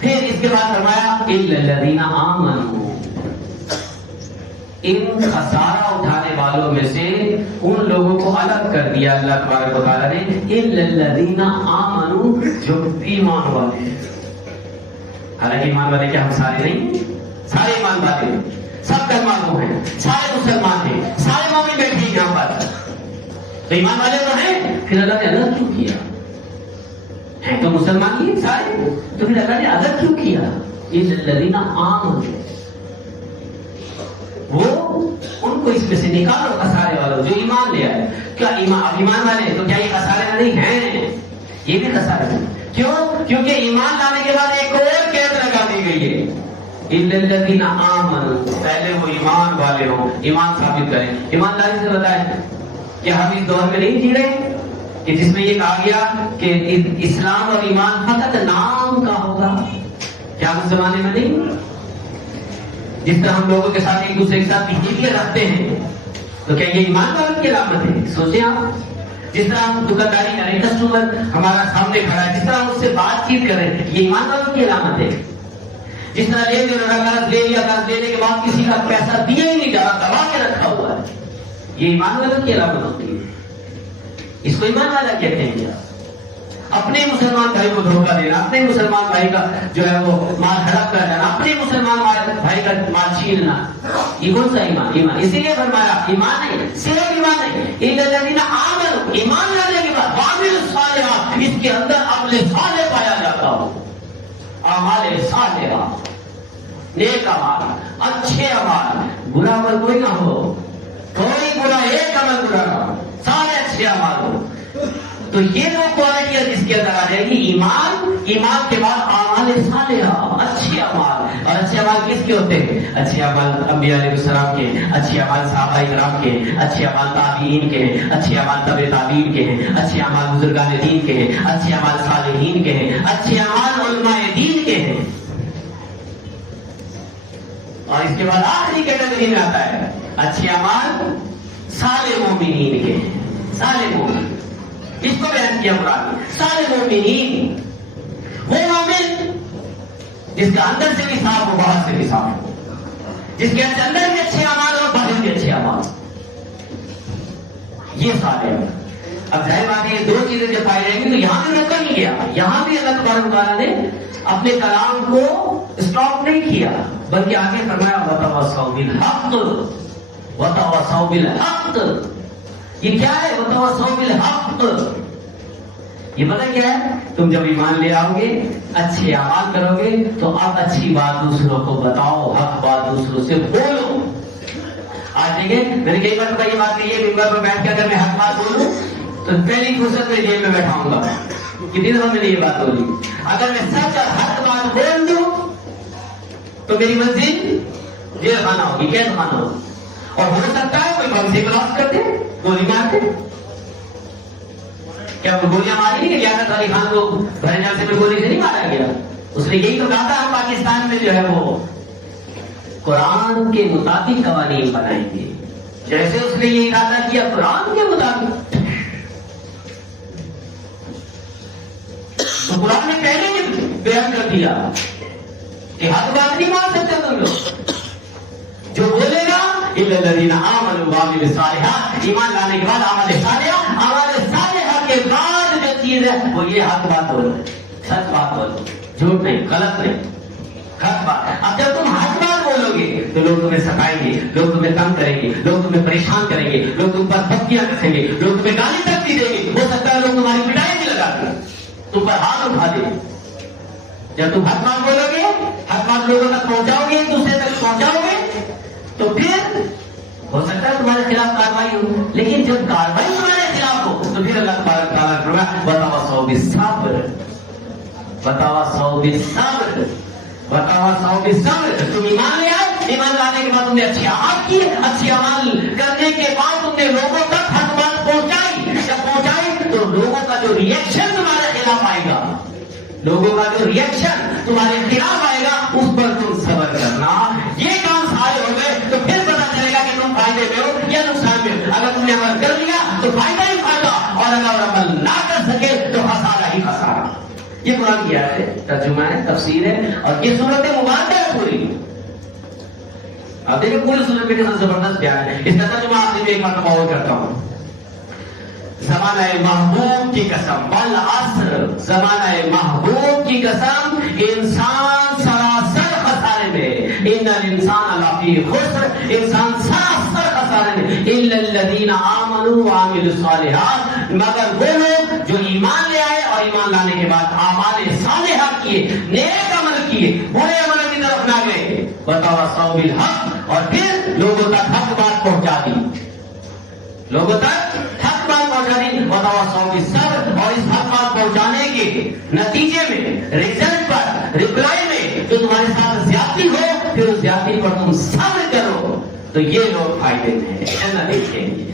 پھر اس کے بعد فرمایا الا الذین آمنوا، ان خسارہ اٹھانے والوں میں سے ان لوگوں کو الگ کر دیا اللہ تبارک و تعالیٰ نے، الا الذین آمنوا، جو ایمان والے ہیں۔ حالانکہ ایمان والے کیا ہم سارے نہیں؟ سارے ایمان والے ہیں، سب کلمہ گو ہیں، سارے مسلمان ہیں، سارے مومن بیٹھے ہیں یہاں پر، تو ایمان والے تو ہیں، پھر اللہ نے الگ کیوں کیا؟ ہیں تو مسلمان ہی سارے، تو پھر اللہ نے الگ کیوں کیا؟ الا الذین آمنوا، وہ ان کو اس میں سے نکالو خسارے والوں جو ایمان لے آئے۔ کیا ایمان والے تو کیا یہ خسارے میں نہیں ہیں؟ یہ بھی خسارے ہیں۔ کیوں؟ کیونکہ ایمان لانے کے بعد ایک اور قید لگا دی گئی ہے، الا الذین آمنوا، پہلے وہ ایمان والے ہوں، ایمان ثابت کریں۔ ایمانداری سے بتائیں کہ ہم اس دور میں نہیں جی رہے کہ جس میں یہ کہا گیا کہ اسلام اور ایمان فقط نام کا ہوگا؟ کیا اس زمانے میں نہیں؟ جس طرح ہم لوگوں کے ساتھ ایک دوسرے کے ساتھ بہیویئر رکھتے ہیں، تو کیا یہ ایمان والوں کی علامت ہے؟ سوچیں آپ، جس طرح ہم دکانداری کریں، کسٹمر ہمارا سامنے کھڑا ہے، جس طرح ہم اس سے بات چیت کریں، یہ ایمان والوں کی علامت ہے؟ جس طرح لے قرض لے لیا، قرض لینے کے بعد کسی کا پیسہ دیا ہی نہیں جا رہا، دبا کے رکھا ہوا ہے، یہ ایمان والوں کی علامت ہوتی ہے۔ اس کو ایمان والا کہتے ہیں کیا؟ اپنے مسلمان بھائی کو دھوکہ دینا، اپنے مسلمان بھائی کا جو ہے وہ مال ہڑپ کر جانا، اپنے مسلمان بھائی کا مال چھیننا، یہ کون سا ایمان؟ ایمان اسی لیے فرمایا ایمان نہیں، صرف ایمان نہیں، الا الذین آمنوا، ایمان لانے کے بعد وعملوا الصالحات، اس کے اندر عمل صالح پایا جاتا ہو، اعمال صالحہ، نیک اعمال، اچھے اعمال، برا عمل کوئی نہ ہو، کوئی برا ایک عمل برا نہ ہو، سارے اچھے اعمال ہو۔ تو یہ وہ کوالٹی ہے جس کے اندر آ جائے گی ایمان، ایمان کے بعد اعمال صالحہ، اچھے اعمال۔ اور اچھے اعمال کس کے ہوتے ہیں؟ اچھے اعمال انبیاء علیہ السلام کے ہیں، اچھے اعمال صحابہ کرام کے ہیں، اچھے اعمال تابعین کے ہیں، اچھے اعمال تبع تابعین کے ہیں، اچھے اعمال بزرگان دین کے ہیں، اچھے اعمال صالحین کے ہیں، اچھے اعمال علماء دین کے ہیں۔ اور اس کے بعد آخری کیٹیگری میں آتا ہے اچھے اعمال صالح مومنین کے ہیں، صالح مومن، اس کو بیان کیا قرآن میں، صالح مومنین، وہ مومن جس کا اندر سے بھی صاف ہو، باہر سے بھی صاف ہو، جس کے اندر بھی اچھے اعمال اور باہر بھی اچھے اعمال، یہ صالح ہے۔ اب ظاہر بات ہے یہ دو چیزیں جب پائی جائیں گی تو یہاں بھی رکھا نہیں گیا، یہاں بھی اللہ تبارک و تعالیٰ نے اپنے کلام کو اسٹاپ نہیں کیا، بلکہ آگے فرمایا وتواصوا بالحق، وتواصوا بالحق۔ یہ کیا ہے وتواصوا بالحق؟ یہ پتہ کیا ہے؟ تم جب ایمان لے آؤ گے، اچھے اعمال کرو گے، تو اب اچھی بات دوسروں کو بتاؤ، حق بات دوسروں سے بولو۔ آج دیکھیں میں نے کئی بار یہ بات کہی ہے، ممبر پر بیٹھ کے اگر میں حق بات بولوں تو پہلی فرصت میں جیل میں بیٹھا ہوں گا۔ کتنی دفعہ میں نے یہ بات بولی، اگر میں سچ اور حق بات بول دوں تو میری منزل جیل خانہ ہوگی، قید خانہ ہوگی، اور ہو سکتا ہے کوئی بم سے کراس کر دے، گولی مار دے۔ کیا وہ گولیاں ماری نہیں؟ لیاقت علی خان کو بھرے جان سے گولی سے نہیں مارا گیا، اس نے یہی تو کہا تھا ہم پاکستان میں جو ہے وہ قرآن کے مطابق قوانین بنائیں گے، جیسے اس نے یہ ارادہ کیا قرآن کے مطابق، تو قرآن نے پہلے ہی بیان کر دیا کہ حق بات نہیں مان سکتے تم لوگ، جو بولے گا الا الذین آمنوا وعملوا الصالحات، ایمان لانے کے بعد اعمال صالحہ، اعمال صالحہ کے بعد جو چیز ہے وہ یہ حق بات بولو، سچ بات بولو، جھوٹ نہیں، غلط نہیں، حق بات۔ اب جب تم حق بات بولو گے تو لوگ تمہیں ستائیں گے، لوگ تمہیں تنگ کریں گے، لوگ تمہیں پریشان کریں گے، لوگ تم پر دھمکیاں رکھیں گے، لوگ تمہیں گالی تک بھی دیں گے، ہو سکتا ہے لوگ تمہاری پٹائی بھی لگا دیں، تم پر ہاتھ اٹھا دیں۔ جب تم حق بات بولو گے، حق بات لوگوں تک پہنچاؤ گے، ایک دوسرے تک پہنچاؤ گے، تو پھر ہو سکتا ہے تمہارے خلاف کاروائی ہو، لیکن جب کاروائی تمہارے خلاف ہو تو پھر اللہ تبارک تعالیٰ نے فرمایا وتواصوا بالصبر، وتواصوا بالصبر، وتواصوا بالصبر۔ تم ایمان لے آئے، ایمان لانے کے بعد تم نے اچھے اعمال کیے، اچھے عمل کرنے کے بعد تم نے لوگوں تک حق بات پہنچائی، جب پہنچائی تو لوگوں کا جو ریئیکشن تمہارے خلاف آئے گا، لوگوں کا جو ریئیکشن تمہارے خلاف آئے گا اس پر تم صبر کرنا۔ یہ کام سارے ہو گئے تو پھر پتا چلے گا کہ تم فائدے میں ہو یا نقصان میں ہو۔ اگر تم نے عمل کر لیا تو فائدہ ہی فائدہ، اور اگر عمل نہ کر سکے تو خسارہ ہی خسارہ۔ یہ قرآن کی آیت ہے، ترجمہ ہے، تفسیر ہے، اور یہ سورت مبارکہ ہے پوری. آپ دیکھیں پوری سورت میں کتنا زبردست بیان ہے. اس کا ترجمہ آپ سے ایک مرتبہ اور کرتا ہوں. زمانہ محبوب کی قسم، والعصر، زمانہ محبوب کی قسم، انسان سراسر خسارے میں، ان الانسان لفی خسر، انسان سراسر خسارے میں، الا الذین آمنوا وعملوا الصالحات، مگر وہ لوگ جو ایمان لے آئے اور ایمان لانے کے بعد اعمال صالحہ کیے، نیک عمل کیے، برے عمل کی طرف نہ گئے، وتواصوا بالحق، اور پھر لوگوں تک حق بات پہنچا دی، لوگوں تک حق بات پہنچا دی، وتواصوا بالصبر، اور اس حق بات پہنچانے کے نتیجے میں، ریزلٹ پر، ریپلائی میں جو تمہارے ساتھ زیادتی ہو، پھر اس زیادتی پر تم صبر کرو، تو یہ لوگ فائدے میں ہیں، جنت دیکھیں گے.